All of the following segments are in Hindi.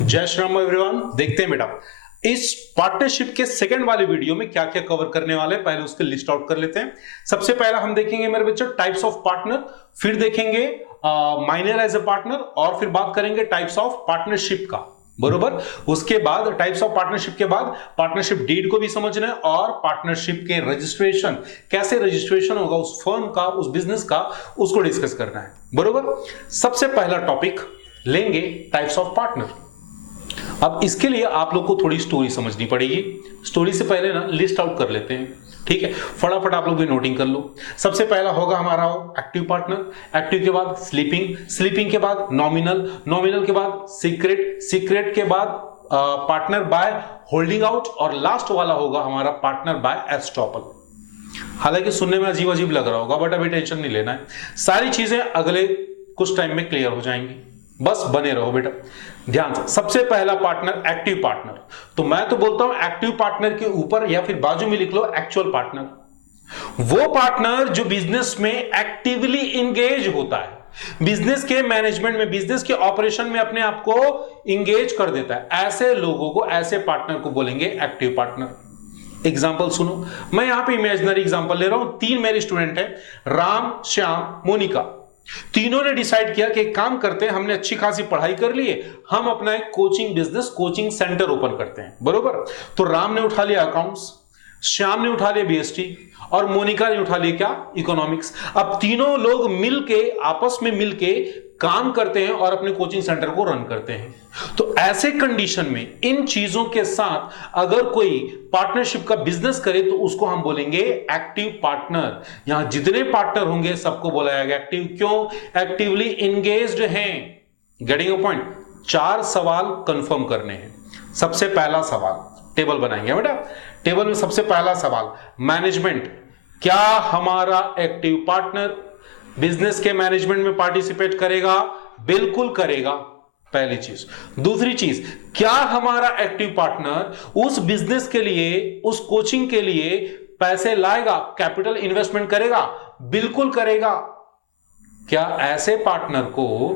जय श्री राम एवरीवन। देखते हैं बेटा इस पार्टनरशिप के सेकंड वाले वीडियो में क्या क्या कवर करने वाले हैं, पहले उसके लिस्ट आउट कर लेते हैं। सबसे पहला हम देखेंगे मेरे बच्चों टाइप्स ऑफ पार्टनर, फिर देखेंगे माइनर एज ए पार्टनर, और फिर बात करेंगे टाइप्स ऑफ पार्टनरशिप का। बरोबर, उसके बाद टाइप्स ऑफ पार्टनरशिप के बाद पार्टनरशिप डीड को भी समझना है, और पार्टनरशिप के रजिस्ट्रेशन, कैसे रजिस्ट्रेशन होगा उस फर्म का, उस बिजनेस का, उसको डिस्कस करना है। बरोबर, सबसे पहला टॉपिक लेंगे टाइप्स ऑफ पार्टनर। अब इसके लिए आप लोग को थोड़ी स्टोरी समझनी पड़ेगी। स्टोरी से पहले ना लिस्ट आउट कर लेते हैं, ठीक है? फटाफट आप लोग भी नोटिंग कर लो। सबसे पहला होगा हमारा एक्टिव पार्टनर, एक्टिव के बाद स्लीपिंग, स्लीपिंग के बाद नॉमिनल, नॉमिनल के बाद सीक्रेट, सीक्रेट के बाद पार्टनर बाय होल्डिंग आउट, और लास्ट वाला होगा हमारा पार्टनर बाय एस्टॉपल। हालांकि सुनने में अजीब अजीब लग रहा होगा, बट अभी टेंशन नहीं लेना है, सारी चीजें अगले कुछ टाइम में क्लियर हो जाएंगी, बस बने रहो बेटा ध्यान से। सबसे पहला पार्टनर एक्टिव पार्टनर, तो मैं तो बोलता हूं एक्टिव पार्टनर के ऊपर या फिर बाजू में लिख लो एक्चुअल पार्टनर। वो पार्टनर जो बिजनेस में एक्टिवली इंगेज होता है, बिजनेस के मैनेजमेंट में, बिजनेस के ऑपरेशन में अपने आप को इंगेज कर देता है, ऐसे लोगों को, ऐसे पार्टनर को बोलेंगे एक्टिव पार्टनर। एग्जाम्पल सुनो, मैं यहां पे इमेजिनरी एग्जाम्पल ले रहा हूं। 3 मेरे स्टूडेंट हैं, राम, श्याम, मोनिका। तीनों ने डिसाइड किया कि एक काम करते हैं, हमने अच्छी खासी पढ़ाई कर ली है, हम अपना एक coaching business, coaching centre open करते हैं। बरोबर, तो राम ने उठा लिया अकाउंट्स, श्याम ने उठा लिया बीएसटी, और मोनिका ने उठा लिया क्या, इकोनॉमिक्स। अब तीनों लोग मिलके, आपस में मिलके काम करते हैं और अपने कोचिंग सेंटर को रन करते हैं। तो ऐसे कंडीशन में इन चीजों के साथ अगर कोई पार्टनरशिप का बिजनेस करे तो उसको हम बोलेंगे एक्टिव पार्टनर। यहां जितने पार्टनर होंगे सबको बोला जाएगा एक्टिव। क्यों? एक्टिवली एंगेज्ड हैं। Getting a point? 4 सवाल कंफर्म करने हैं। सबसे पहला सवाल, टेबल बनाएंगे बेटा। टेबल में सबसे पहला सवाल, मैनेजमेंट, क्या हमारा एक्टिव पार्टनर बिजनेस के मैनेजमेंट में पार्टिसिपेट करेगा? बिल्कुल करेगा, पहली चीज। दूसरी चीज, क्या हमारा एक्टिव पार्टनर उस बिजनेस के लिए, उस कोचिंग के लिए पैसे लाएगा, कैपिटल इन्वेस्टमेंट करेगा? बिल्कुल करेगा। क्या ऐसे पार्टनर को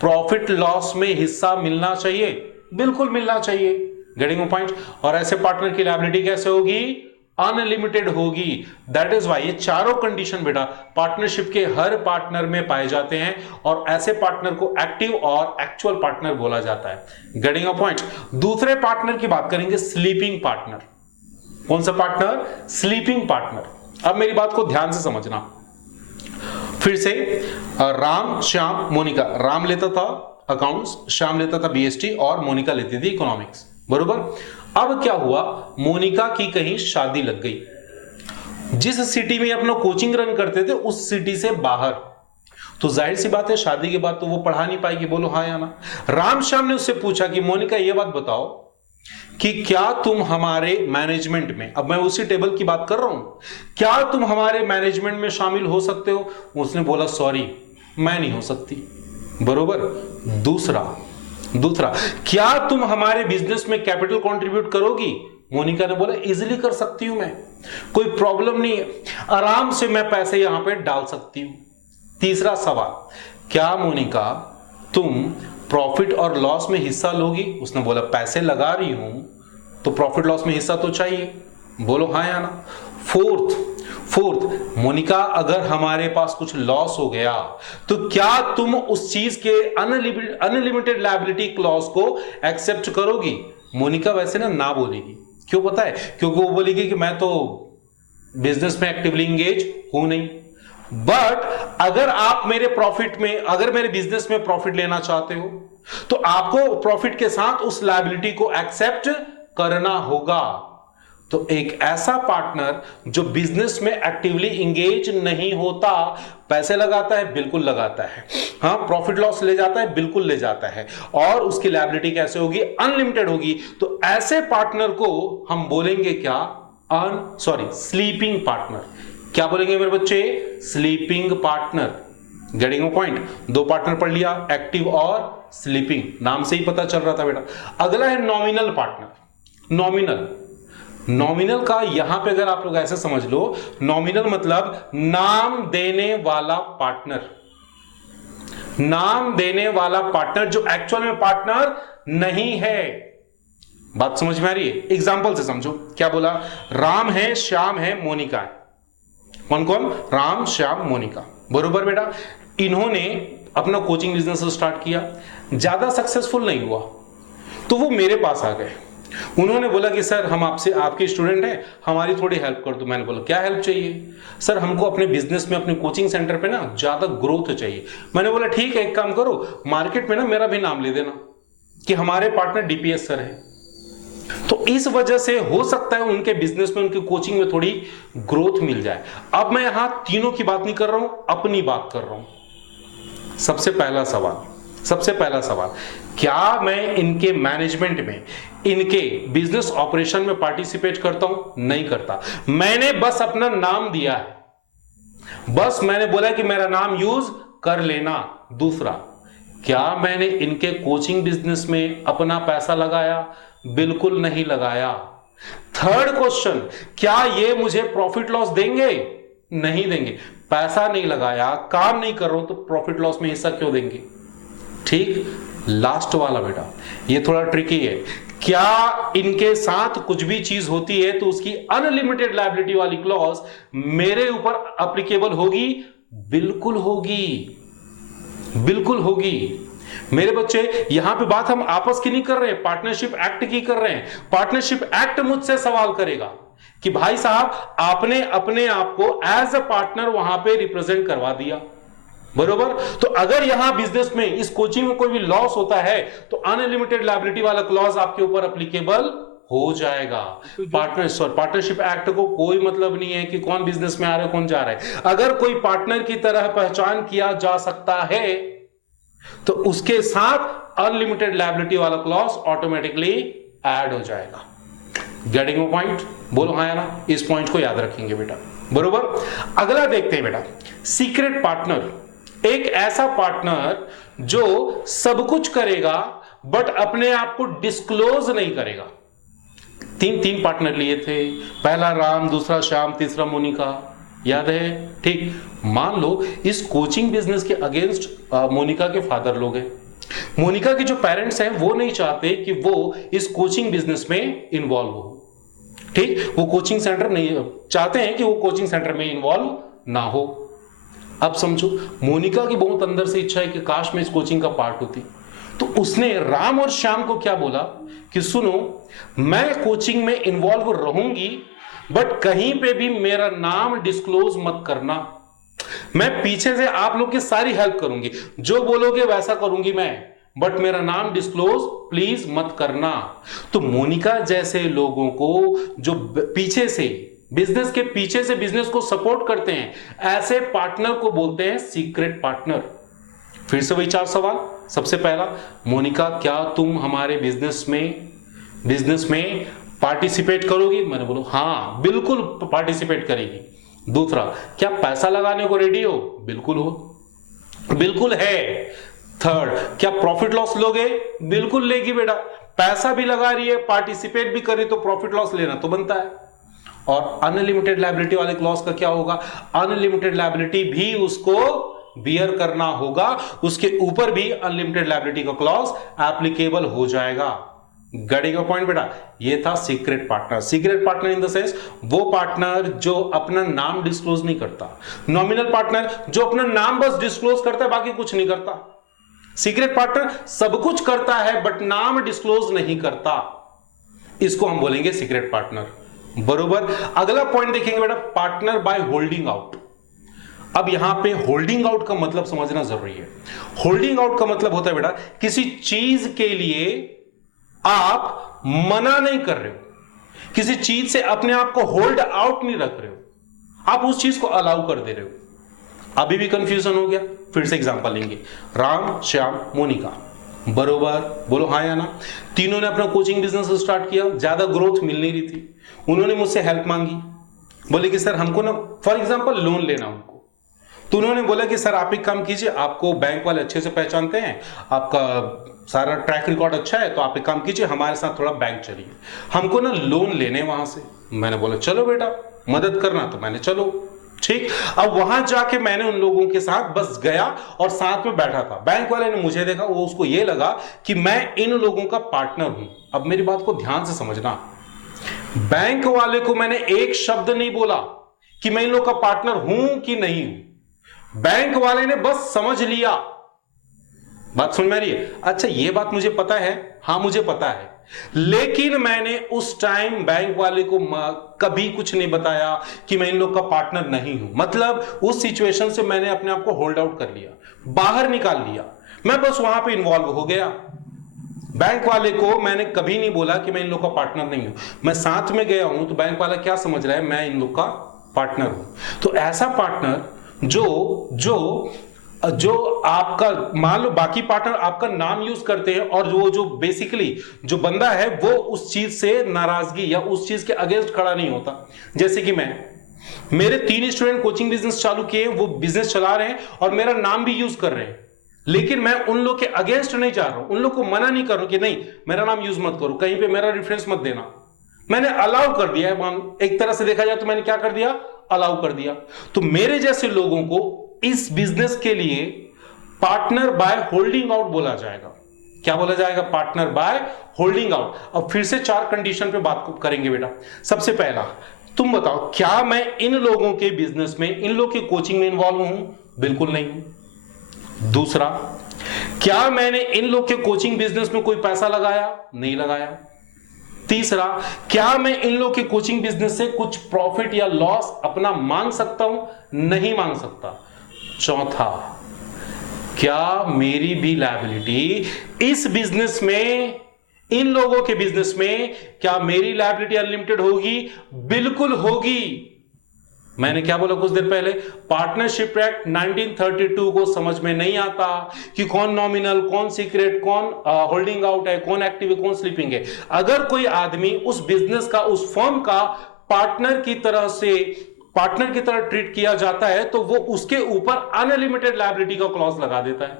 प्रॉफिट लॉस में हिस्सा मिलना चाहिए? बिल्कुल मिलना चाहिए। Getting point? और ऐसे पार्टनर की लायबिलिटी कैसे होगी? अनलिमिटेड होगी। दैट इज वाई ये चारों कंडीशन बेटा पार्टनरशिप के हर पार्टनर में पाए जाते हैं, और ऐसे पार्टनर को एक्टिव और एक्चुअल पार्टनर बोला जाता है। Getting a point? दूसरे पार्टनर की बात करेंगे, स्लीपिंग पार्टनर। कौन सा पार्टनर? Sleeping partner. अब मेरी बात को ध्यान से समझना फिर से। राम, श्याम, मोनिका। राम लेता था अकाउंट्स, श्याम लेता था बीएसटी, और मोनिका लेती थी इकोनॉमिक्स। बरोबर, अब क्या हुआ, मोनिका की कहीं शादी लग गई। जिस सिटी में अपना कोचिंग रन करते थे उस सिटी से बाहर, तो जाहिर सी बात है शादी के बाद तो वो पढ़ा नहीं पाएगी, बोलो हाँ या ना। राम श्याम ने उससे पूछा कि मोनिका ये बात बताओ कि क्या तुम हमारे मैनेजमेंट में, अब मैं उसी टेबल की बात कर रहा हूं, क्या तुम हमारे मैनेजमेंट में शामिल हो सकते हो? उसने बोला सॉरी, मैं नहीं हो सकती। बरोबर। दूसरा, क्या तुम हमारे बिजनेस में कैपिटल कंट्रीब्यूट करोगी? मोनिका ने बोला इजीली कर सकती हूं मैं, कोई प्रॉब्लम नहीं है, आराम से मैं पैसे यहां पे डाल सकती हूं। तीसरा सवाल, क्या मोनिका तुम प्रॉफिट और लॉस में हिस्सा लोगी? उसने बोला पैसे लगा रही हूं तो प्रॉफिट लॉस में हिस्सा तो चाहिए, बोलो हाँ या ना। फोर्थ, मोनिका अगर हमारे पास कुछ लॉस हो गया तो क्या तुम उस चीज के अनलिमिटेड लायबिलिटी क्लॉज को एक्सेप्ट करोगी? मोनिका वैसे ना बोलेगी। क्यों पता है? क्योंकि वो बोलेगी कि मैं तो बिजनेस में एक्टिवली इंगेज हूं नहीं। बट अगर आप मेरे प्रॉफिट में, अगर मेरे बिजनेस में प्रॉफिट लेना चाहते हो तो आपको प्रॉफिट के साथ उस लायबिलिटी को एक्सेप्ट करना होगा। तो एक ऐसा पार्टनर जो बिजनेस में एक्टिवली इंगेज नहीं होता, पैसे लगाता है, बिल्कुल लगाता है, हाँ, प्रॉफिट लॉस ले जाता है, बिल्कुल ले जाता है, और उसकी लायबिलिटी कैसे होगी? अनलिमिटेड होगी। तो ऐसे पार्टनर को हम बोलेंगे क्या? Sleeping partner. क्या बोलेंगे मेरे बच्चे? Sleeping partner. Getting a point? 2 partner पढ़ लिया, एक्टिव और स्लीपिंग, नाम से ही पता चल रहा था बेटा। अगला है नॉमिनल पार्टनर। नॉमिनल का यहां पे अगर आप लोग ऐसे समझ लो, नॉमिनल मतलब नाम देने वाला पार्टनर। नाम देने वाला पार्टनर जो एक्चुअल में पार्टनर नहीं है। बात समझ में आ रही है? एग्जाम्पल से समझो। क्या बोला? राम है, श्याम है, मोनिका है। कौन कौन? राम, श्याम, मोनिका। बरोबर बेटा। इन्होंने अपना कोचिंग बिजनेस स्टार्ट किया, ज्यादा सक्सेसफुल नहीं हुआ, तो वो मेरे पास आ गए। उन्होंने बोला कि सर हम आपसे, आपके स्टूडेंट हैं, हमारी थोड़ी हेल्प कर दो। मैंने बोला क्या हेल्प चाहिए? सर हमको अपने बिजनेस में, अपने कोचिंग सेंटर पे ना ज्यादा ग्रोथ चाहिए। मैंने बोला ठीक है, एक काम करो, मार्केट में ना मेरा भी नाम ले देना कि हमारे पार्टनर डीपीएस सर है। तो इस वजह से हो सकता है उनके बिजनेस में, उनकी कोचिंग में थोड़ी ग्रोथ मिल जाए। अब मैं यहां तीनों की बात नहीं कर रहा हूं, अपनी बात कर रहा हूं। सबसे पहला सवाल, क्या मैं इनके मैनेजमेंट में, इनके बिजनेस ऑपरेशन में पार्टिसिपेट करता हूं? नहीं करता। मैंने बस अपना नाम दिया है, बस मैंने बोला कि मेरा नाम यूज कर लेना। दूसरा, क्या मैंने इनके कोचिंग बिजनेस में अपना पैसा लगाया? बिल्कुल नहीं लगाया। थर्ड क्वेश्चन, क्या ये मुझे प्रॉफिट लॉस देंगे? नहीं देंगे। पैसा नहीं लगाया, काम नहीं कर रहा हूं, तो प्रॉफिट लॉस में हिस्सा क्यों देंगे? ठीक। लास्ट वाला बेटा, ये थोड़ा ट्रिकी है। क्या इनके साथ कुछ भी चीज होती है तो उसकी अनलिमिटेड लायबिलिटी वाली क्लॉज मेरे ऊपर एप्लीकेबल होगी? बिल्कुल होगी, बिल्कुल होगी। मेरे बच्चे, यहां पे बात हम आपस की नहीं कर रहे हैं, पार्टनरशिप एक्ट की कर रहे हैं। पार्टनरशिप एक्ट मुझसे सवाल करेगा कि भाई साहब आपने अपने आप को एज अ पार्टनर वहां पे रिप्रेजेंट करवा दिया, बरोबर। तो अगर यहां बिजनेस में, इस कोचिंग में कोई भी लॉस होता है तो अनलिमिटेड लायबिलिटी वाला क्लॉज आपके ऊपर एप्लीकेबल हो जाएगा। पार्टनरशिप एक्ट को कोई मतलब नहीं है कि कौन बिजनेस में आ रहा है, कौन जा रहा है। अगर कोई पार्टनर की तरह पहचान किया जा सकता है तो उसके साथ अनलिमिटेड लायबिलिटी वाला क्लॉज ऑटोमेटिकली ऐड हो जाएगा। Getting point? बोलो हाँ या ना। इस पॉइंट को याद रखेंगे बेटा, बरोबर। अगला देखते हैं बेटा, सीक्रेट पार्टनर। एक ऐसा पार्टनर जो सब कुछ करेगा बट अपने आप को डिस्क्लोज नहीं करेगा। तीन पार्टनर लिए थे, पहला राम, दूसरा श्याम, तीसरा मोनिका, याद है? ठीक। मान लो इस कोचिंग बिजनेस के अगेंस्ट मोनिका के फादर लोग हैं। मोनिका के जो पेरेंट्स हैं वो नहीं चाहते कि वो इस कोचिंग बिजनेस में इन्वॉल्व हो। ठीक। वो कोचिंग सेंटर नहीं चाहते हैं कि वो कोचिंग सेंटर में इन्वॉल्व ना हो। अब समझो, मोनिका की बहुत अंदर से इच्छा है कि काश मैं इस कोचिंग का पार्ट होती। तो उसने राम और श्याम को क्या बोला कि सुनो, मैं कोचिंग में इन्वॉल्व रहूंगी बट कहीं पे भी मेरा नाम डिस्क्लोज मत करना। मैं पीछे से आप लोग की सारी हेल्प करूंगी, जो बोलोगे वैसा करूंगी मैं, बट मेरा नाम डिस्क्लोज प्लीज मत करना। तो मोनिका जैसे लोगों को जो पीछे से, बिजनेस के पीछे से बिजनेस को सपोर्ट करते हैं, ऐसे पार्टनर को बोलते हैं सीक्रेट पार्टनर। फिर से वही 4 सवाल। सबसे पहला, मोनिका क्या तुम हमारे बिजनेस में पार्टिसिपेट करोगी? मैंने बोला हाँ बिल्कुल पार्टिसिपेट करेगी। दूसरा, क्या पैसा लगाने को रेडी हो? बिल्कुल है। थर्ड, क्या प्रॉफिट लॉस लोगे? बिल्कुल लेगी बेटा। पैसा भी लगा रही है, पार्टिसिपेट भी कर रही, तो प्रॉफिट लॉस लेना तो बनता है। और अनलिमिटेड लायबिलिटी वाले क्लॉज का क्या होगा? अनलिमिटेड लायबिलिटी भी उसको बियर करना होगा, उसके ऊपर भी अनलिमिटेड लायबिलिटी का क्लॉज एप्लीकेबल हो जाएगा। गड़ेगा पॉइंट बेटा। ये था secret partner. Secret partner in the sense वो पार्टनर जो अपना नाम डिस्क्लोज नहीं करता। नॉमिनल पार्टनर जो अपना नाम बस डिस्क्लोज करता है, बाकी कुछ नहीं करता। सीक्रेट पार्टनर सब कुछ करता है बट नाम डिस्क्लोज नहीं करता। इसको हम बोलेंगे सीक्रेट पार्टनर, बरोबर। अगला पॉइंट देखेंगे बेटा, पार्टनर बाय होल्डिंग आउट। अब यहां पे होल्डिंग आउट का मतलब समझना जरूरी है। होल्डिंग आउट का मतलब होता है बेटा, किसी चीज के लिए आप मना नहीं कर रहे हो, किसी चीज से अपने आप को होल्ड आउट नहीं रख रहे हो, आप उस चीज को अलाउ कर दे रहे हो। अभी भी कंफ्यूजन हो गया? फिर से एग्जांपल लेंगे। राम, श्याम, मोनिका, बरोबर। बोलो हाँ या ना। तीनों ने अपना कोचिंग बिजनेस स्टार्ट किया, ज्यादा ग्रोथ मिल नहीं रही थी। उन्होंने मुझसे हेल्प मांगी, बोले कि सर हमको ना फॉर एग्जांपल लोन लेना उनको। तो उन्होंने बोला कि सर आप एक काम कीजिए, आपको बैंक वाले अच्छे से पहचानते हैं, आपका सारा ट्रैक रिकॉर्ड अच्छा है, तो आप एक काम कीजिए हमारे साथ थोड़ा बैंक चलिए, हमको ना लोन लेने वहां से। मैंने बोला चलो बेटा मदद करना, तो मैंने चलो ठीक। अब वहां जाके मैंने उन लोगों के साथ बस गया और साथ में बैठा था। बैंक वाले ने मुझे देखा, वो उसको ये लगा कि मैं इन लोगों का पार्टनर हूं। अब मेरी बात को ध्यान से समझना, बैंक वाले को मैंने एक शब्द नहीं बोला कि मैं इन लोगों का पार्टनर हूं कि नहीं हूं। बैंक वाले ने बस समझ लिया। बात समझ में आ रही है? अच्छा, ये बात मुझे पता है, हां मुझे पता है, लेकिन मैंने उस टाइम बैंक वाले को कभी कुछ नहीं बताया कि मैं इन लोग का पार्टनर नहीं हूं। मतलब उस सिचुएशन से मैंने अपने आप को होल्ड आउट कर लिया, बाहर निकाल लिया। मैं बस वहां पे इन्वॉल्व हो गया। बैंक वाले को मैंने कभी नहीं बोला कि मैं इन लोग का पार्टनर नहीं हूं। मैं साथ में गया हूं तो बैंक वाला क्या समझ रहा है, मैं इन लोग का पार्टनर हूं। तो ऐसा पार्टनर जो जो जो आपका, मान लो बाकी पार्टनर आपका नाम यूज करते हैं और जो बेसिकली जो बंदा है वो उस चीज से नाराजगी या उस चीज के अगेंस्ट खड़ा नहीं होता। जैसे कि मेरे 3 स्टूडेंट कोचिंग बिजनेस चालू किए, वो बिजनेस चला रहे हैं और मेरा नाम भी यूज कर रहे हैं, लेकिन मैं उन लोग के अगेंस्ट नहीं जा रहा हूं, उन लोग को मना नहीं कर रहा हूं कि नहीं मेरा नाम यूज मत करो, कहीं पे मेरा रेफरेंस मत देना। मैंने अलाउ कर दिया है। एक तरह से देखा जाए तो मैंने क्या कर दिया, अलाउ कर दिया। तो मेरे जैसे लोगों को इस बिजनेस के लिए पार्टनर बाय होल्डिंग आउट बोला जाएगा। क्या बोला जाएगा? Partner by holding out. अब फिर से 4 कंडीशन पे बात करेंगे बेटा। सबसे पहला, तुम बताओ क्या मैं इन लोगों के बिजनेस में, इन लोग के कोचिंग में इन्वॉल्व हूं? बिल्कुल नहीं हूं। दूसरा, क्या मैंने इन लोग के कोचिंग बिजनेस में कोई पैसा लगाया? नहीं लगाया। तीसरा, क्या मैं इन लोग के कोचिंग बिजनेस से कुछ प्रॉफिट या लॉस अपना मांग सकता हूं? नहीं मांग सकता। चौथा, क्या मेरी भी लायबिलिटी इस बिजनेस में, इन लोगों के बिजनेस में, क्या मेरी लायबिलिटी अनलिमिटेड होगी? बिल्कुल होगी। मैंने क्या बोला कुछ देर पहले, पार्टनरशिप एक्ट 1932 को समझ में नहीं आता कि कौन नॉमिनल, कौन सीक्रेट, कौन होल्डिंग आउट है, कौन एक्टिव है, कौन स्लीपिंग है। अगर कोई आदमी उस बिजनेस का, उस फर्म का पार्टनर की तरह ट्रीट किया जाता है तो वो उसके ऊपर अनलिमिटेड लायबिलिटी का क्लॉज लगा देता है।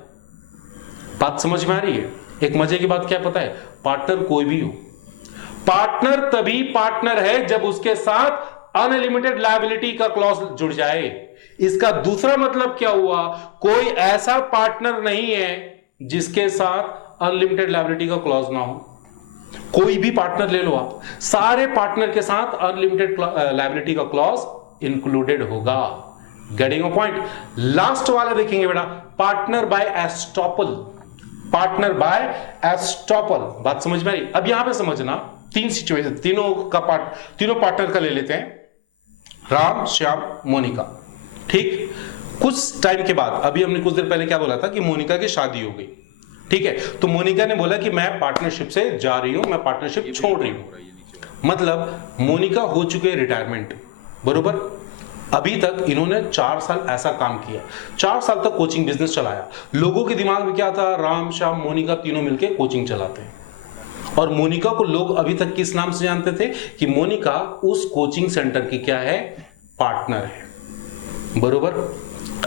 बात समझ में आ रही है? एक मजे की बात क्या पता है, पार्टनर कोई भी हो, पार्टनर तभी पार्टनर है जब उसके साथ अनलिमिटेड लायबिलिटी का क्लॉज जुड़ जाए। इसका दूसरा मतलब क्या हुआ, कोई ऐसा पार्टनर नहीं है जिसके साथ अनलिमिटेड लायबिलिटी का क्लॉज ना हो। कोई भी पार्टनर ले लो आप, सारे पार्टनर के साथ अनलिमिटेड लायबिलिटी का क्लॉज इंक्लूडेड होगा। Getting a point? लास्ट वाला देखेंगे बेटा, partner by estoppel. Partner by estoppel, बात समझ में आई? अब यहां पे समझना 3 सिचुएशन, तीनों पार्टनर का ले लेते हैं, राम, श्याम, मोनिका। ठीक, कुछ टाइम के बाद, अभी हमने कुछ देर पहले क्या बोला था कि मोनिका की शादी हो गई। ठीक है, तो मोनिका ने बोला कि मैं पार्टनरशिप से जा रही हूं, मैं पार्टनरशिप छोड़ रही हूं। मतलब मोनिका हो चुके रिटायरमेंट, बरोबर। अभी तक इन्होंने 4 साल ऐसा काम किया, 4 साल तक कोचिंग बिजनेस चलाया। लोगों के दिमाग में क्या था, राम, श्याम, मोनिका तीनों मिलकर कोचिंग चलाते हैं। और मोनिका को लोग अभी तक किस नाम से जानते थे कि मोनिका उस कोचिंग सेंटर की क्या है, पार्टनर है, बरोबर।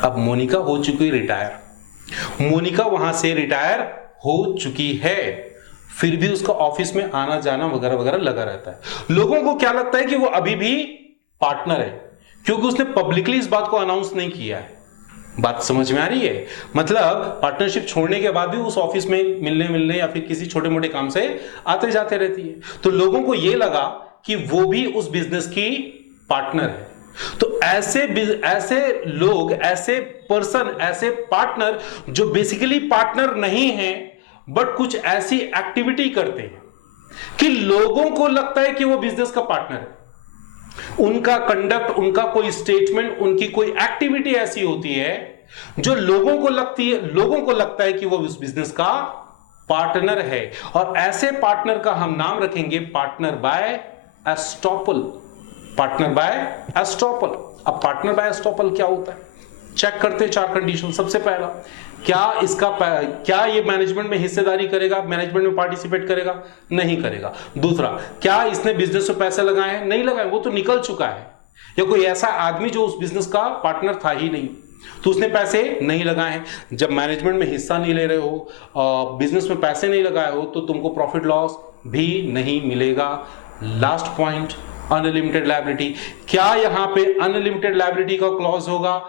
अब मोनिका हो चुकी रिटायर, मोनिका वहां से रिटायर हो चुकी है, फिर भी उसका ऑफिस में आना जाना वगैरह वगैरह लगा रहता है। लोगों को क्या लगता है कि वो अभी भी पार्टनर है, क्योंकि उसने पब्लिकली इस बात को अनाउंस नहीं किया है। बात समझ में आ रही है? मतलब पार्टनरशिप छोड़ने के बाद भी उस ऑफिस में मिलने या फिर किसी छोटे मोटे काम से आते जाते रहती है। तो लोगों को यह लगा कि वो भी उस बिजनेस की पार्टनर है। तो ऐसे लोग, ऐसे पर्सन, ऐसे पार्टनर जो बेसिकली पार्टनर नहीं है बट कुछ ऐसी एक्टिविटी करते हैं कि लोगों को लगता है कि वो बिजनेस का पार्टनर है। उनका कंडक्ट, उनका कोई स्टेटमेंट, उनकी कोई एक्टिविटी ऐसी होती है जो लोगों को लगता है कि वो इस बिजनेस का पार्टनर है। और ऐसे पार्टनर का हम नाम रखेंगे partner by estoppel. Partner by estoppel. अब पार्टनर बाय एस्टॉपल क्या होता है, चेक करते हैं 4 कंडीशन। सबसे पहला, क्या ये मैनेजमेंट में हिस्सेदारी करेगा, मैनेजमेंट में पार्टिसिपेट करेगा? नहीं करेगा। दूसरा, क्या इसने बिजनेस में पैसे लगाए हैं? नहीं लगाए, वो तो निकल चुका है। या कोई ऐसा आदमी जो उस बिजनेस का पार्टनर था ही नहीं, तो उसने पैसे नहीं लगाए हैं। जब मैनेजमेंट में हिस्सा नहीं ले रहे हो, बिजनेस में पैसे नहीं लगाए हो, तो तुमको प्रॉफिट लॉस भी नहीं मिलेगा। Last point, unlimited liability. क्या यहां पे अनलिमिटेड लायबिलिटी का क्लॉज होगा?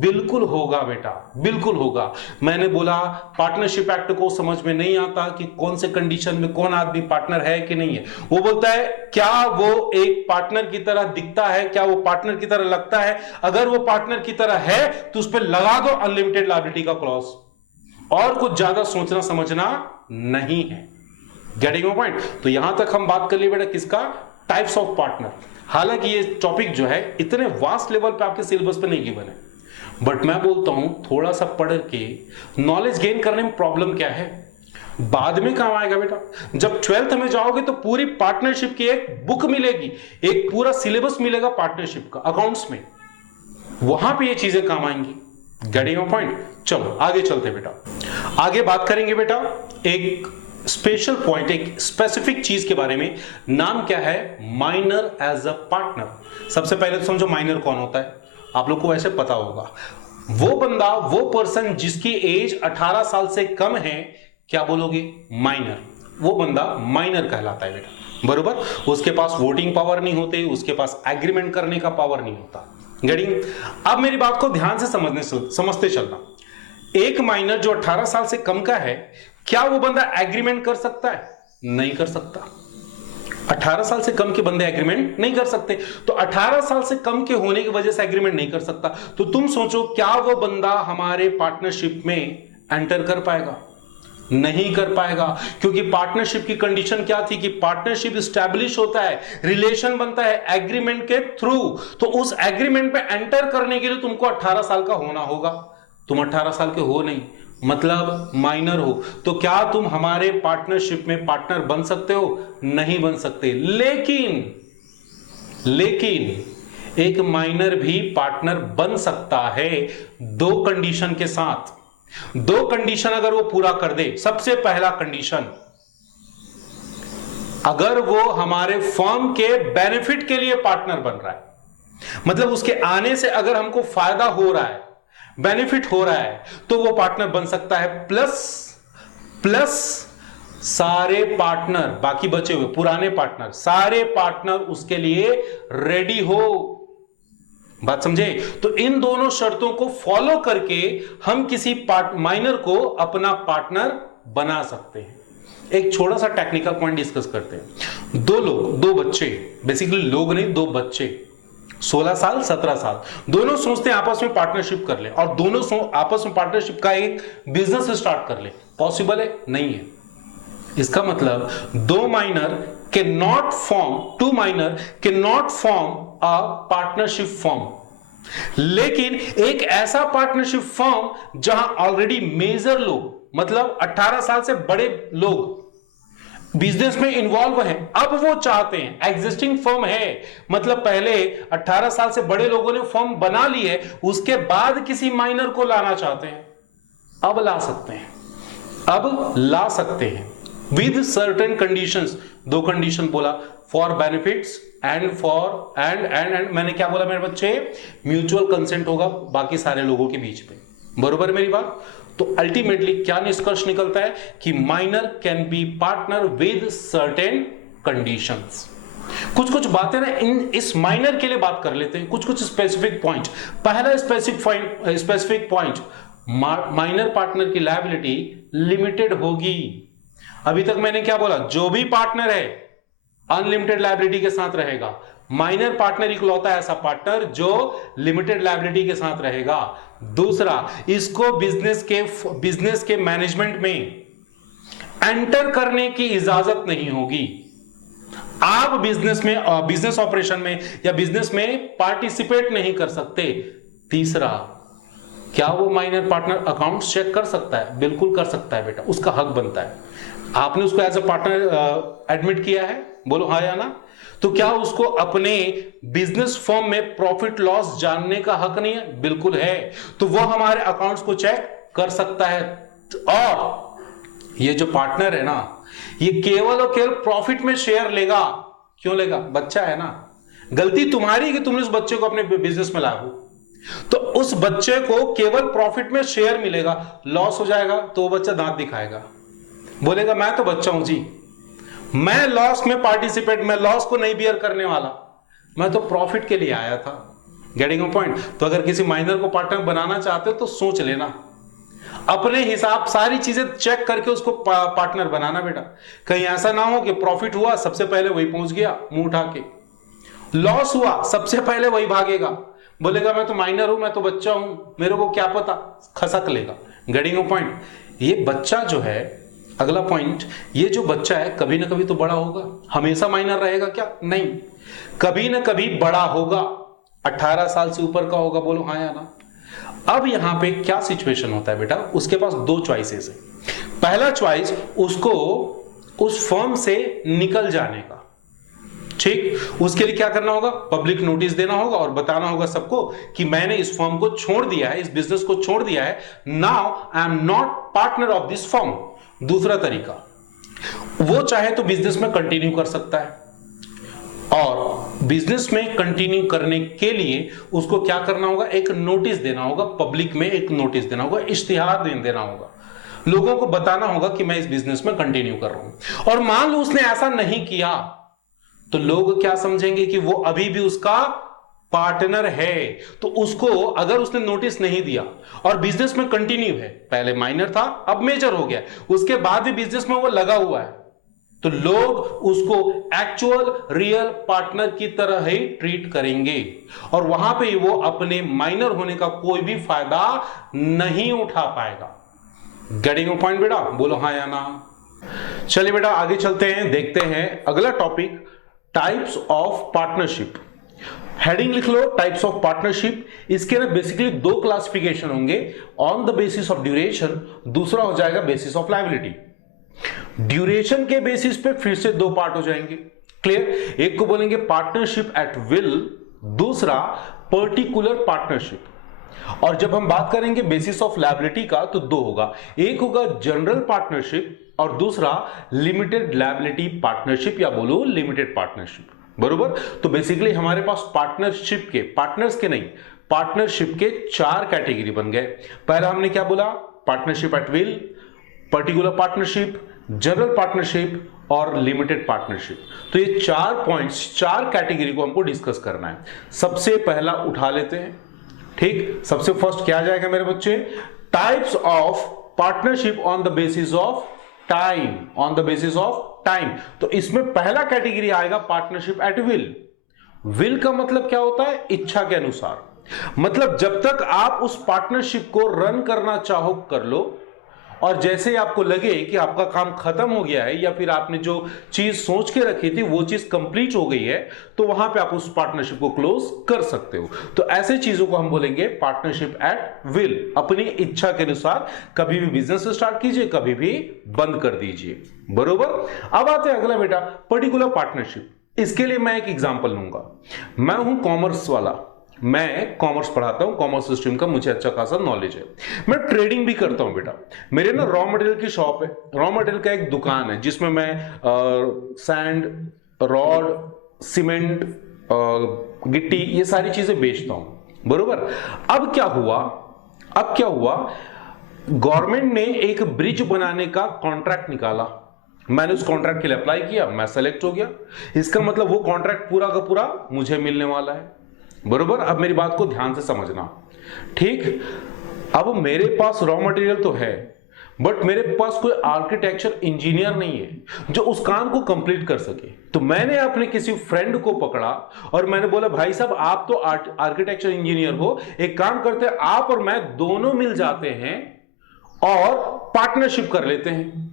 बिल्कुल होगा बेटा, बिल्कुल होगा। मैंने बोला पार्टनरशिप एक्ट को समझ में नहीं आता कि कौन से कंडीशन में कौन आदमी पार्टनर है कि नहीं है। वो बोलता है क्या वो एक पार्टनर की तरह दिखता है, क्या वो पार्टनर की तरह लगता है। अगर वो पार्टनर की तरह है तो उस पर लगा दो अनलिमिटेड लायबिलिटी का क्लॉज, और कुछ ज्यादा सोचना समझना नहीं है। Getting my point? तो यहां तक हम बात कर लिए बेटा किसका? Types of partner. हालांकि ये टॉपिक जो है इतने वास्ट लेवल पे आपके सिलेबस पे नहीं गिवन है, बट मैं बोलता हूं थोड़ा सा पढ़ के नॉलेज गेन करने में प्रॉब्लम क्या है, बाद में काम आएगा बेटा। जब 12th में जाओगे तो पूरी पार्टनरशिप की एक बुक मिलेगी, एक पूरा सिलेबस मिलेगा पार्टनरशिप का अकाउंट्स में, वहां पे ये चीजें काम आएंगी। Getting my point? चलो आगे चलते बेटा। आगे बात करेंगे बेटा एक स्पेशल पॉइंट, एक स्पेसिफिक चीज के बारे में। नाम क्या है? Minor as a partner. सबसे पहले तो समझो माइनर कौन होता है, आप लोग को वैसे पता होगा। वो बंदा, वो पर्सन जिसकी एज 18 साल से कम है, क्या बोलोगे? माइनर। वो बंदा माइनर कहलाता है बेटा, बरोबर। उसके पास वोटिंग पावर नहीं होते, उसके पास एग्रीमेंट करने का पावर नहीं होता। गेटिंग? अब मेरी बात को ध्यान से समझते चलना। एक माइनर जो 18 साल से कम का है, क्या वो बंदा एग्रीमेंट कर सकता है? नहीं कर सकता। 18 साल से कम के बंदे एग्रीमेंट नहीं कर सकते, तो 18 साल से कम के होने की वजह से एग्रीमेंट नहीं कर सकता। तो तुम सोचो क्या वो बंदा हमारे पार्टनरशिप में एंटर कर पाएगा? नहीं कर पाएगा, क्योंकि पार्टनरशिप की कंडीशन क्या थी कि पार्टनरशिप स्टैब्लिश होता है, रिलेशन बनता है एग्रीमेंट के थ्रू। तो उस एग्रीमेंट पे एंटर करने के लिए तुमको 18 साल का होना होगा। तुम 18 साल के हो नहीं, मतलब माइनर हो, तो क्या तुम हमारे पार्टनरशिप में पार्टनर बन सकते हो? नहीं बन सकते। लेकिन एक माइनर भी पार्टनर बन सकता है, दो कंडीशन के साथ। दो कंडीशन अगर वो पूरा कर दे। सबसे पहला कंडीशन, अगर वो हमारे फर्म के बेनिफिट के लिए पार्टनर बन रहा है, मतलब उसके आने से अगर हमको फायदा हो रहा है, बेनिफिट हो रहा है, तो वो पार्टनर बन सकता है। प्लस सारे पार्टनर, बाकी बचे हुए पुराने पार्टनर, सारे पार्टनर उसके लिए रेडी हो। बात समझे? तो इन दोनों शर्तों को फॉलो करके हम किसी माइनर को अपना पार्टनर बना सकते हैं। एक छोटा सा टेक्निकल पॉइंट डिस्कस करते हैं। दो बच्चे, बेसिकली लोग नहीं, दो बच्चे 16 साल 17 साल, दोनों सोचते हैं आपस में पार्टनरशिप कर ले, और दोनों आपस में पार्टनरशिप का एक बिजनेस स्टार्ट कर ले। पॉसिबल है? नहीं है। इसका मतलब two minor can not form a partnership firm. लेकिन एक ऐसा पार्टनरशिप फर्म जहां ऑलरेडी मेजर लोग, मतलब 18 साल से बड़े लोग बिजनेस में इन्वॉल्व है, अब वो चाहते हैं, एग्जिस्टिंग फर्म है, मतलब पहले 18 साल से बड़े लोगों ने फर्म बना ली है, उसके बाद किसी माइनर को लाना चाहते हैं, अब ला सकते हैं विद सर्टेन कंडीशंस। दो कंडीशन बोला, for benefits and for and मैंने क्या बोला मेरे बच्चे? म्यूचुअल कंसेंट होगा बाकी सारे लोगों के बीच में, बरोबर मेरी बात? तो अल्टीमेटली क्या निष्कर्ष निकलता है कि minor can be partner with certain conditions. कुछ बातें ना इस माइनर के लिए बात कर लेते हैं, कुछ स्पेसिफिक पॉइंट। पहला स्पेसिफिक पॉइंट, माइनर पार्टनर की लायबिलिटी लिमिटेड होगी। अभी तक मैंने क्या बोला? जो भी पार्टनर है अनलिमिटेड लायबिलिटी के साथ रहेगा। माइनर पार्टनर इकलौता ऐसा पार्टनर जो लिमिटेड लायबिलिटी के साथ रहेगा। दूसरा, इसको बिजनेस के मैनेजमेंट में एंटर करने की इजाजत नहीं होगी। आप बिजनेस ऑपरेशन में या बिजनेस में पार्टिसिपेट नहीं कर सकते। तीसरा, क्या वो माइनर पार्टनर अकाउंट्स चेक कर सकता है? बिल्कुल कर सकता है बेटा, उसका हक बनता है। आपने उसको एज अ पार्टनर एडमिट किया है, बोलो हाँ या ना? तो क्या उसको अपने बिजनेस फर्म में प्रॉफिट लॉस जानने का हक नहीं है? बिल्कुल है। तो वो हमारे अकाउंट्स को चेक कर सकता है। और ये जो पार्टनर है ना, ये केवल और केवल प्रॉफिट में शेयर लेगा। क्यों लेगा? बच्चा है ना, गलती तुम्हारी कि तुमने उस बच्चे को अपने बिजनेस में लाया हो, तो उस बच्चे को केवल प्रॉफिट में शेयर मिलेगा। लॉस हो जाएगा तो वो बच्चा दांत दिखाएगा, बोलेगा मैं तो बच्चा हूं जी, मैं लॉस को नहीं बियर करने वाला। मैं तो प्रॉफिट के लिए आया था। Getting a point? तो अगर किसी माइनर को पार्टनर बनाना चाहते हो तो सोच लेना, अपने हिसाब सारी चीजें चेक करके उसको पार्टनर बनाना बेटा। कहीं ऐसा ना हो कि प्रॉफिट हुआ सबसे पहले वही पहुंच गया मुंह उठा के, लॉस हुआ सबसे पहले वही भागेगा, बोलेगा मैं तो माइनर हूं, मैं तो बच्चा हूं, मेरे को क्या पता, खसक लेगा। Getting a point? ये बच्चा जो है, अगला पॉइंट, ये जो बच्चा है कभी ना कभी तो बड़ा होगा, हमेशा माइनर रहेगा क्या? नहीं, कभी ना कभी बड़ा होगा, 18 साल से ऊपर का होगा। बोलो हाँ या ना? अब यहां पे क्या सिचुएशन होता है बेटा, उसके पास दो चॉइसेस है। पहला चॉइस उसको उस फर्म से निकल जाने का, ठीक। उसके लिए क्या करना होगा? पब्लिक नोटिस देना होगा और बताना होगा सबको कि मैंने इस फर्म को छोड़ दिया है, इस बिजनेस को छोड़ दिया है, now I am not partner of this firm. दूसरा तरीका, वो चाहे तो बिजनेस में कंटिन्यू कर सकता है, और बिजनेस में कंटिन्यू करने के लिए उसको क्या करना होगा? एक नोटिस देना होगा, पब्लिक में एक नोटिस देना होगा, इश्तिहार देना होगा, लोगों को बताना होगा कि मैं इस बिजनेस में कंटिन्यू कर रहा हूं। और मान लो उसने ऐसा नहीं किया तो लोग क्या समझेंगे कि वो अभी भी उसका पार्टनर है। तो उसको, अगर उसने नोटिस नहीं दिया और बिजनेस में कंटिन्यू है, पहले माइनर था अब मेजर हो गया, उसके बाद भी बिजनेस में वो लगा हुआ है, तो लोग उसको एक्चुअल रियल पार्टनर की तरह ही ट्रीट करेंगे, और वहां पे वो अपने माइनर होने का कोई भी फायदा नहीं उठा पाएगा। गेटिंग पॉइंट बेटा? बोलो हाँ या ना? चलिए बेटा आगे चलते हैं, देखते हैं अगला topic, types of partnership. Heading लिख लो, टाइप्स ऑफ पार्टनरशिप। इसके ना बेसिकली दो क्लासिफिकेशन होंगे, on the basis of duration, दूसरा हो जाएगा बेसिस ऑफ लायबिलिटी। ड्यूरेशन के बेसिस पे फिर से दो पार्ट हो जाएंगे, क्लियर? एक को बोलेंगे पार्टनरशिप एट विल, दूसरा पर्टिकुलर पार्टनरशिप। और जब हम बात करेंगे बेसिस ऑफ लायबिलिटी का तो दो होगा, एक होगा जनरल पार्टनरशिप और दूसरा लिमिटेड लायबिलिटी पार्टनरशिप, या बोलो लिमिटेड पार्टनरशिप, बरोबर? तो बेसिकली हमारे पास पार्टनरशिप के, पार्टनर्स के नहीं, पार्टनरशिप के चार कैटेगरी बन गए। पहला हमने क्या बोला? Partnership at will, particular partnership, general partnership और लिमिटेड पार्टनरशिप। तो ये चार पॉइंट्स, चार कैटेगरी को हमको डिस्कस करना है। सबसे पहला उठा लेते हैं, ठीक। सबसे फर्स्ट क्या आ जाएगा मेरे बच्चे? Types of partnership on the basis of time, on the basis of time. तो इसमें पहला कैटेगरी आएगा पार्टनरशिप एट विल। विल का मतलब क्या होता है? इच्छा के अनुसार, मतलब जब तक आप उस पार्टनरशिप को रन करना चाहो कर लो, और जैसे ही आपको लगे कि आपका काम खत्म हो गया है या फिर आपने जो चीज सोच के रखी थी वो चीज कंप्लीट हो गई है, तो वहां पे आप उस पार्टनरशिप को क्लोज कर सकते हो। तो ऐसे चीजों को हम बोलेंगे पार्टनरशिप एट विल, अपनी इच्छा के अनुसार कभी भी बिजनेस स्टार्ट कीजिए, कभी भी बंद कर दीजिए, बरोबर? अब आते हैं अगला बेटा, पर्टिकुलर पार्टनरशिप। इसके लिए मैं एक एग्जांपल लूंगा। मैं हूं कॉमर्स वाला, मैं कॉमर्स पढ़ाता हूं, कॉमर्स स्ट्रीम का मुझे अच्छा खासा नॉलेज है, मैं ट्रेडिंग भी करता हूं बेटा। मेरे ना रॉ मटेरियल की शॉप है, रॉ मटेरियल का एक दुकान है जिसमें मैं सैंड, रॉड, सीमेंट, गिट्टी, ये सारी चीजें बेचता हूं, बरोबर? अब क्या हुआ, गवर्नमेंट ने एक ब्रिज बनाने का कॉन्ट्रैक्ट निकाला, मैंने उस कॉन्ट्रैक्ट के लिए अप्लाई किया, मैं सेलेक्ट हो गया। इसका मतलब वो कॉन्ट्रैक्ट पूरा का पूरा मुझे मिलने वाला है, बरोबर? अब मेरी बात को ध्यान से समझना, ठीक। अब मेरे पास रॉ मटेरियल तो है, बट मेरे पास कोई आर्किटेक्चर इंजीनियर नहीं है जो उस काम को कंप्लीट कर सके। तो मैंने अपने किसी फ्रेंड को पकड़ा और मैंने बोला, भाई साहब आप तो आर्किटेक्चर इंजीनियर हो, एक काम करते हैं, आप और मैं दोनों मिल जाते हैं और पार्टनरशिप कर लेते हैं।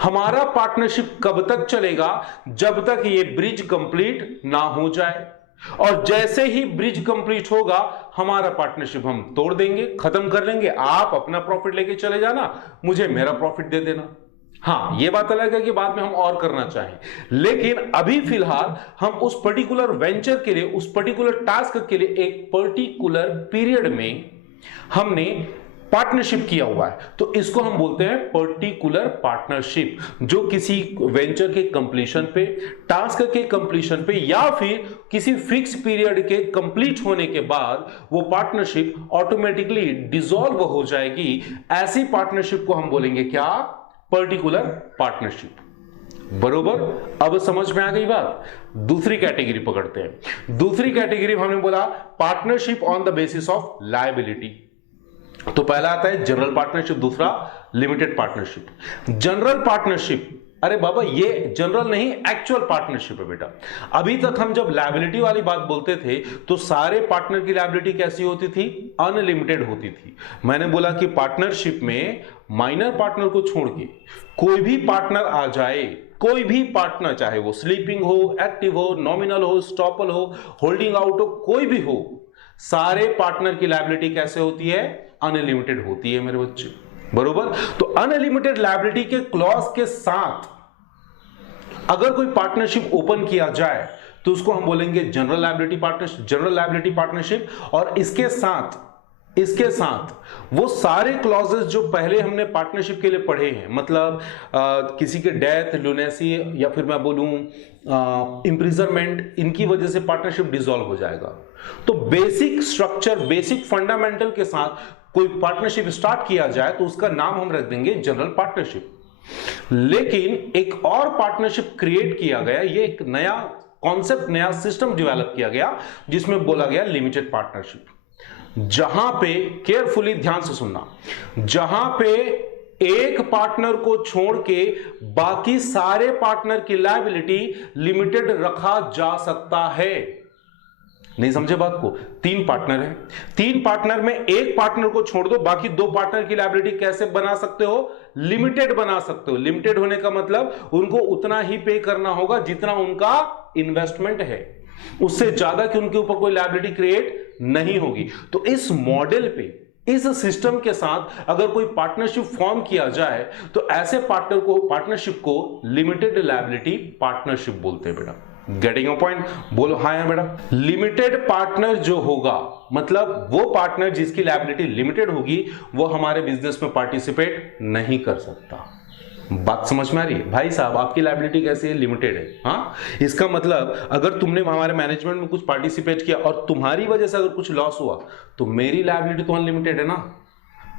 हमारा पार्टनरशिप कब तक चलेगा? जब तक ये ब्रिज कंप्लीट ना हो जाए, और जैसे ही ब्रिज कंप्लीट होगा हमारा पार्टनरशिप हम तोड़ देंगे, खत्म कर लेंगे। आप अपना प्रॉफिट लेके चले जाना, मुझे मेरा प्रॉफिट दे देना। हाँ, यह बात अलग है कि बाद में हम और करना चाहें, लेकिन अभी फिलहाल हम उस पर्टिकुलर वेंचर के लिए, उस पर्टिकुलर टास्क के लिए एक पर्टिकुलर पीरियड में हमने पार्टनरशिप किया हुआ है, तो इसको हम बोलते हैं पर्टिकुलर पार्टनरशिप, जो किसी वेंचर के कंप्लीशन पे, टास्क के कंप्लीशन पे, या फिर किसी फिक्स पीरियड के कंप्लीट होने के बाद वो पार्टनरशिप ऑटोमेटिकली डिसॉल्व हो जाएगी। ऐसी पार्टनरशिप को हम बोलेंगे क्या? Particular partnership. बरोबर, अब समझ में आ गई बात। दूसरी कैटेगरी पकड़ते हैं। दूसरी कैटेगरी हमने बोला partnership on the basis of liability. तो पहला आता है जनरल पार्टनरशिप, दूसरा लिमिटेड पार्टनरशिप। जनरल पार्टनरशिप, अरे बाबा ये जनरल नहीं, एक्चुअल पार्टनरशिप है बेटा। अभी तक हम जब लायबिलिटी वाली बात बोलते थे तो सारे पार्टनर की लायबिलिटी कैसी होती थी? अनलिमिटेड होती थी। मैंने बोला कि पार्टनरशिप में माइनर पार्टनर को छोड़ के कोई भी पार्टनर आ जाए, कोई भी पार्टनर, चाहे वो स्लीपिंग हो, एक्टिव हो, नॉमिनल हो, स्टॉपल हो, होल्डिंग आउट हो, कोई भी हो, सारे पार्टनर की लायबिलिटी कैसे होती है? अनलिमिटेड होती है मेरे बच्चे, बरोबर। तो अनलिमिटेड लायबिलिटी के क्लॉज के साथ अगर कोई पार्टनरशिप ओपन किया जाए तो उसको हम बोलेंगे general liability partnership, general liability partnership. और इसके साथ वो सारे क्लॉजेस जो पहले हमने पार्टनरशिप के लिए पढ़े हैं, मतलब किसी के डेथ, लुनेसी, या फिर मैं बोलूं इंप्रिजनमेंट, इनकी वजह से पार्टनरशिप डिसॉल्व हो जाएगा। तो बेसिक स्ट्रक्चर, बेसिक फंडामेंटल के साथ कोई पार्टनरशिप स्टार्ट किया जाए तो उसका नाम हम रख देंगे जनरल पार्टनरशिप। लेकिन एक और पार्टनरशिप क्रिएट किया गया, ये एक नया कॉन्सेप्ट, नया सिस्टम डेवलप किया गया जिसमें बोला गया लिमिटेड पार्टनरशिप। जहां पे, केयरफुली ध्यान से सुनना, जहां पे एक पार्टनर को छोड़ के बाकी सारे पार्टनर की लायबिलिटी लिमिटेड रखा जा सकता है। नहीं समझे बात को? 3 पार्टनर है, 3 पार्टनर में एक पार्टनर को छोड़ दो, बाकी 2 पार्टनर की लायबिलिटी कैसे बना सकते हो? लिमिटेड बना सकते हो। लिमिटेड होने का मतलब उनको उतना ही पे करना होगा जितना उनका इन्वेस्टमेंट है, उससे ज्यादा कि उनके ऊपर कोई लायबिलिटी क्रिएट नहीं होगी। तो इस मॉडल पे, इस सिस्टम के साथ अगर कोई पार्टनरशिप फॉर्म किया जाए तो ऐसे पार्टनरशिप को लिमिटेड लायबिलिटी पार्टनरशिप बोलते हैं बेटा। Getting a point? बोलो हाँ है बेटा। लिमिटेड पार्टनर जो होगा, मतलब वो पार्टनर जिसकी लायबिलिटी लिमिटेड होगी, वो हमारे बिजनेस में पार्टिसिपेट नहीं कर सकता। बात समझ में आ रही है? भाई साहब आपकी लायबिलिटी कैसी है? लिमिटेड है। हाँ, इसका मतलब अगर तुमने हमारे मैनेजमेंट में कुछ पार्टिसिपेट किया और तुम्हारी वजह से अगर कुछ लॉस हुआ तो मेरी लायबिलिटी तो अनलिमिटेड है ना।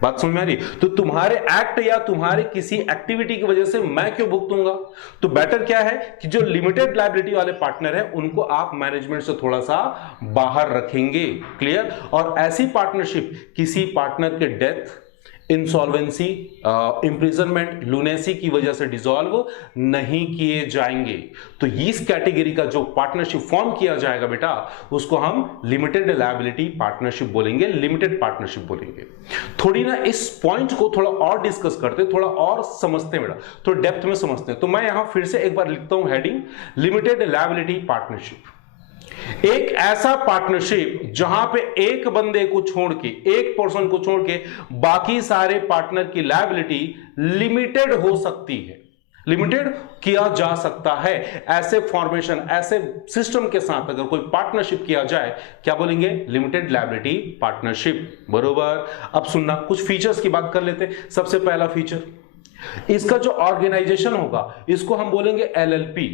बात समझ में आ रही? तो तुम्हारे एक्ट या तुम्हारे किसी एक्टिविटी की वजह से मैं क्यों भुगतूंगा? तो बेटर क्या है कि जो लिमिटेड लायबिलिटी वाले पार्टनर है उनको आप मैनेजमेंट से थोड़ा सा बाहर रखेंगे। क्लियर? और ऐसी पार्टनरशिप किसी पार्टनर के डेथ, इंसॉल्वेंसी, इंप्रिजनमेंट, लुनेसी की वजह से डिसॉल्व नहीं किए जाएंगे। तो इस कैटेगरी का जो पार्टनरशिप फॉर्म किया जाएगा बेटा, उसको हम लिमिटेड लायबिलिटी पार्टनरशिप बोलेंगे, लिमिटेड पार्टनरशिप बोलेंगे। थोड़ी ना इस पॉइंट को थोड़ा और डिस्कस करते, थोड़ा और समझते हैं बेटा, थोड़ा डेप्थ में समझते हैं। तो मैं यहां फिर से एक बार लिखता हूं हेडिंग, लिमिटेड लायबिलिटी पार्टनरशिप। एक ऐसा पार्टनरशिप जहां पे एक बंदे को छोड़ के, एक पर्सन को छोड़ के बाकी सारे पार्टनर की लायबिलिटी लिमिटेड हो सकती है, लिमिटेड किया जा सकता है। ऐसे फॉर्मेशन, ऐसे सिस्टम के साथ अगर कोई पार्टनरशिप किया जाए, क्या बोलेंगे? लिमिटेड लायबिलिटी पार्टनरशिप, बरोबर। अब सुनना, कुछ फीचर्स की बात कर लेते हैं। सबसे पहला फीचर, इसका जो ऑर्गेनाइजेशन होगा इसको हम बोलेंगे LLP,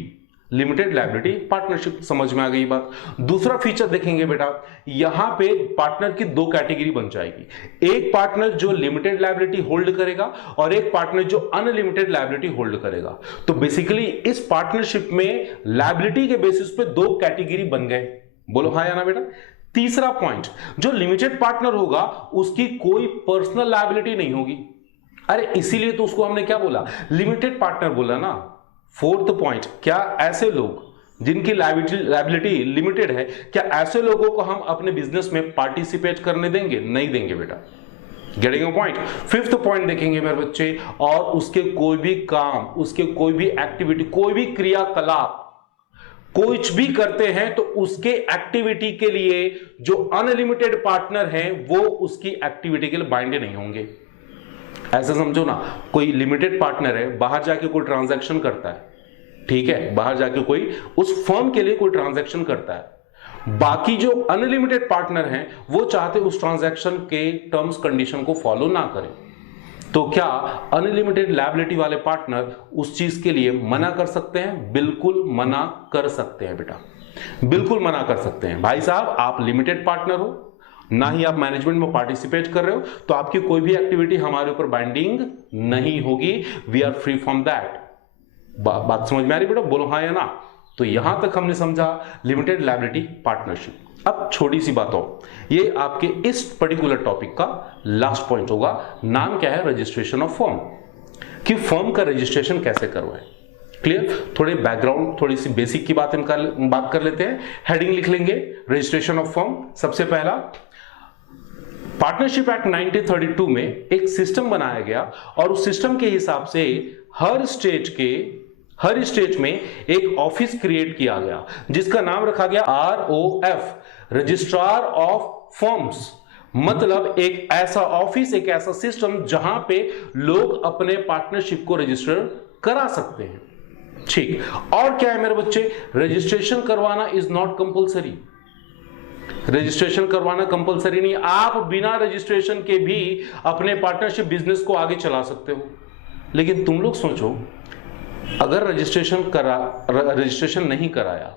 लिमिटेड लायबिलिटी पार्टनरशिप। समझ में आ गई बात? दूसरा फीचर देखेंगे बेटा, यहां पे पार्टनर की 2 कैटेगरी बन जाएगी। एक पार्टनर जो लिमिटेड लायबिलिटी होल्ड करेगा और एक पार्टनर जो अनलिमिटेड लायबिलिटी होल्ड करेगा। तो बेसिकली इस पार्टनरशिप में लायबिलिटी के बेसिस पे 2 कैटेगरी बन गए। बोलो हाँ या ना बेटा। तीसरा पॉइंट, जो लिमिटेड पार्टनर होगा उसकी कोई पर्सनल लायबिलिटी नहीं होगी। अरे इसीलिए तो उसको हमने क्या बोला? लिमिटेड पार्टनर बोला ना। 4th पॉइंट, क्या ऐसे लोग जिनकी लायबिलिटी लिमिटेड है, क्या ऐसे लोगों को हम अपने बिजनेस में पार्टिसिपेट करने देंगे? नहीं देंगे बेटा। Getting a point? 5th point देखेंगे मेरे बच्चे, और उसके कोई भी काम, उसके कोई भी एक्टिविटी, कोई भी क्रियाकलाप कुछ भी करते हैं तो उसके एक्टिविटी के लिए जो अनलिमिटेड पार्टनर हैं वो उसकी एक्टिविटी के लिए बाइंड नहीं होंगे। ऐसा समझो ना, कोई लिमिटेड पार्टनर है, बाहर जाके कोई ट्रांजैक्शन करता है, ठीक है, बाहर जाके कोई उस फर्म के लिए कोई ट्रांजैक्शन करता है, बाकी जो अनलिमिटेड पार्टनर हैं वो चाहते उस ट्रांजैक्शन के टर्म्स कंडीशन को फॉलो ना करें। तो क्या अनलिमिटेड लायबिलिटी वाले पार्टनर उस चीज के लिए मना कर सकते हैं? बिल्कुल मना कर सकते हैं बेटा, बिल्कुल मना कर सकते हैं। भाई साहब आप लिमिटेड पार्टनर हो, ना ही आप मैनेजमेंट में पार्टिसिपेट कर रहे हो, तो आपकी कोई भी एक्टिविटी हमारे ऊपर बाइंडिंग नहीं होगी। We are free from that. बात समझ में आ रही बेटा? बोलो हाँ या ना। तो यहां तक हमने समझा लिमिटेड लायबिलिटी पार्टनरशिप। अब छोटी सी बात हो, ये आपके इस पर्टिकुलर टॉपिक का लास्ट पॉइंट होगा। नाम क्या है? रजिस्ट्रेशन ऑफ फर्म, कि फर्म का रजिस्ट्रेशन कैसे करवाएं। क्लियर? थोड़े बैकग्राउंड, थोड़ी सी बेसिक की बात कर लेते हैं। हेडिंग लिख लेंगे रजिस्ट्रेशन ऑफ फर्म। सबसे पहला, पार्टनरशिप एक्ट 1932 में एक सिस्टम बनाया गया और उस सिस्टम के हिसाब से हर स्टेट में एक ऑफिस क्रिएट किया गया जिसका नाम रखा गया ROF, रजिस्ट्रार ऑफ फर्म्स। मतलब एक ऐसा ऑफिस, एक ऐसा सिस्टम जहां पे लोग अपने पार्टनरशिप को रजिस्टर करा सकते हैं। ठीक, और क्या है मेरे बच्चे? रजिस्ट्रेशन करवाना इज नॉट कंपलसरी। रजिस्ट्रेशन करवाना कंपलसरी नहीं, आप बिना रजिस्ट्रेशन के भी अपने पार्टनरशिप बिजनेस को आगे चला सकते हो। लेकिन तुम लोग सोचो, अगर रजिस्ट्रेशन नहीं कराया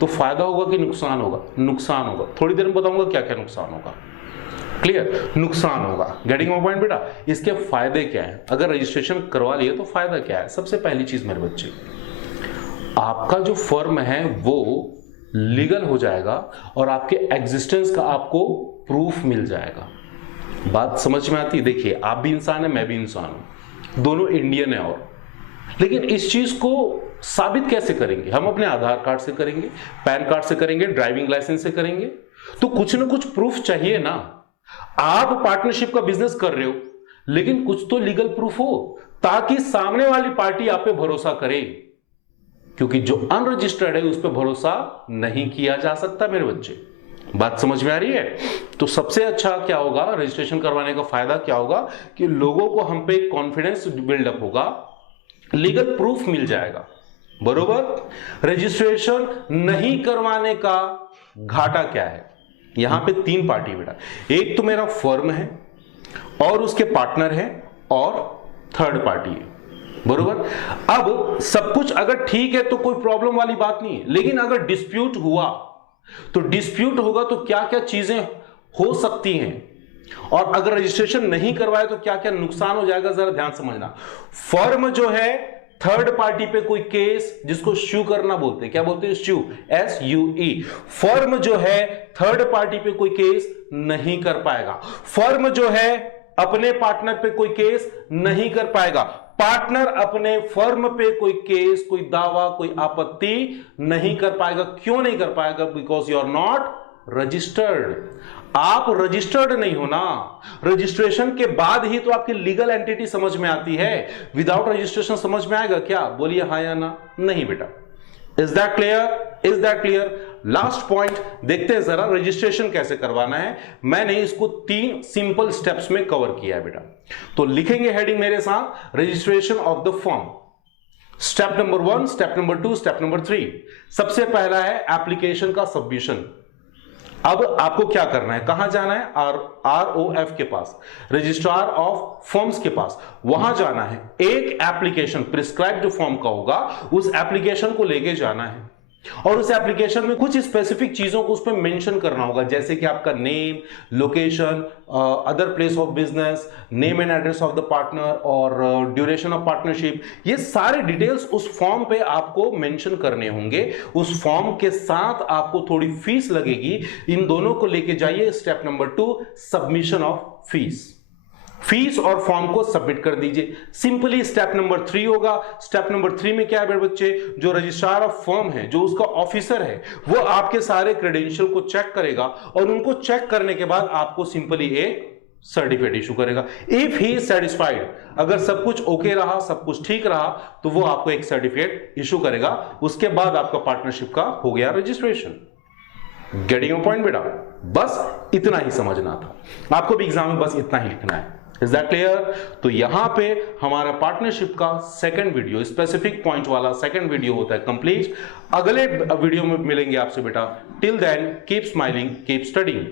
तो फायदा होगा कि नुकसान होगा? नुकसान होगा। थोड़ी देर में बताऊंगा क्या क्या नुकसान होगा। क्लियर? नुकसान होगा। गेटिंग माय पॉइंट बेटा? इसके फायदे क्या है? अगर रजिस्ट्रेशन करवा लिए तो फायदा क्या है? सबसे पहली चीज मेरे बच्चे, आपका जो फर्म है वो लीगल हो जाएगा और आपके एग्जिस्टेंस का आपको प्रूफ मिल जाएगा। बात समझ में आती है? देखिए, आप भी इंसान है, मैं भी इंसान हूं, दोनों इंडियन है। और लेकिन इस चीज को साबित कैसे करेंगे? हम अपने आधार कार्ड से करेंगे, पैन कार्ड से करेंगे, ड्राइविंग लाइसेंस से करेंगे। तो कुछ ना कुछ प्रूफ चाहिए ना। आप पार्टनरशिप का बिजनेस कर रहे हो, लेकिन कुछ तो लीगल प्रूफ हो ताकि सामने वाली पार्टी आप पे भरोसा करे, क्योंकि जो अनरजिस्टर्ड है उस पर भरोसा नहीं किया जा सकता मेरे बच्चे। बात समझ में आ रही है? तो सबसे अच्छा क्या होगा रजिस्ट्रेशन करवाने का? फायदा क्या होगा कि लोगों को हम पे कॉन्फिडेंस बिल्डअप होगा, लीगल प्रूफ मिल जाएगा। बरोबर? रजिस्ट्रेशन नहीं करवाने का घाटा क्या है? यहां पे तीन पार्टी बेटा, एक तो मेरा फर्म है और उसके पार्टनर है और थर्ड पार्टी है। बरोबर? अब सब कुछ अगर ठीक है तो कोई प्रॉब्लम वाली बात नहीं है, लेकिन अगर डिस्प्यूट हुआ तो डिस्प्यूट होगा तो क्या क्या चीजें हो सकती हैं, और अगर रजिस्ट्रेशन नहीं करवाए तो क्या क्या नुकसान हो जाएगा, जरा ध्यान समझना। फर्म जो है थर्ड पार्टी पे कोई केस, जिसको स्यू करना बोलते हैं, क्या बोलते हैं? स्यू, SUE। फर्म जो है थर्ड पार्टी पे कोई केस नहीं कर पाएगा। फर्म जो है अपने पार्टनर पे कोई केस नहीं कर पाएगा। पार्टनर अपने फर्म पे कोई केस, कोई दावा, कोई आपत्ति नहीं कर पाएगा। क्यों नहीं कर पाएगा? Because you are not registered. आप रजिस्टर्ड नहीं हो ना। रजिस्ट्रेशन के बाद ही तो आपकी लीगल एंटिटी समझ में आती है। विदाउट रजिस्ट्रेशन समझ में आएगा क्या? बोलिए हाँ या ना। नहीं बेटा। Is that clear? Is that clear? Last point देखते हैं जरा, रजिस्ट्रेशन कैसे करवाना है। मैंने इसको 3 सिंपल स्टेप्स में कवर किया है बेटा। तो लिखेंगे हेडिंग मेरे साथ, registration of the firm. Step number 1, step number 2, step number 3। सबसे पहला है एप्लीकेशन का सबमिशन। अब आपको क्या करना है? कहां जाना है? ROF के पास, रजिस्ट्रार ऑफ फर्म्स के पास। वहां जाना है, एक एप्लीकेशन प्रिस्क्राइब जो फॉर्म का होगा उस एप्लीकेशन को लेके जाना है, और उस एप्लीकेशन में कुछ स्पेसिफिक चीजों को उस पर मेंशन करना होगा, जैसे कि आपका name, location, other place of business, name and address of the partner और ड्यूरेशन ऑफ पार्टनरशिप। ये सारे डिटेल्स उस फॉर्म पे आपको मेंशन करने होंगे। उस फॉर्म के साथ आपको थोड़ी फीस लगेगी। इन दोनों को लेके जाइए। Step number 2, submission of fees. Fees और फॉर्म को सबमिट कर दीजिए। सिंपली स्टेप नंबर 3 होगा। स्टेप नंबर 3 में क्या है मेरे बच्चे? जो रजिस्ट्रार ऑफ फर्म है, जो उसका ऑफिसर है, वो आपके सारे क्रेडेंशियल को चेक करेगा, और उनको चेक करने के बाद आपको सिंपली एक सर्टिफिकेट इशू करेगा। इफ ही सेटिस्फाइड, अगर सब कुछ ओके रहा, सब कुछ ठीक रहा, तो वो आपको एक सर्टिफिकेट इशू करेगा। उसके बाद आपका पार्टनरशिप का हो गया रजिस्ट्रेशन। गेटिंग योर पॉइंट बेटा? बस इतना ही समझना था आपको भी एग्जाम में, बस इतना ही लिखना है। Is that clear? तो यहां पे हमारा पार्टनरशिप का सेकंड वीडियो, स्पेसिफिक पॉइंट वाला सेकंड वीडियो होता है कंप्लीट। अगले वीडियो में मिलेंगे आपसे बेटा। Till then keep smiling, keep studying.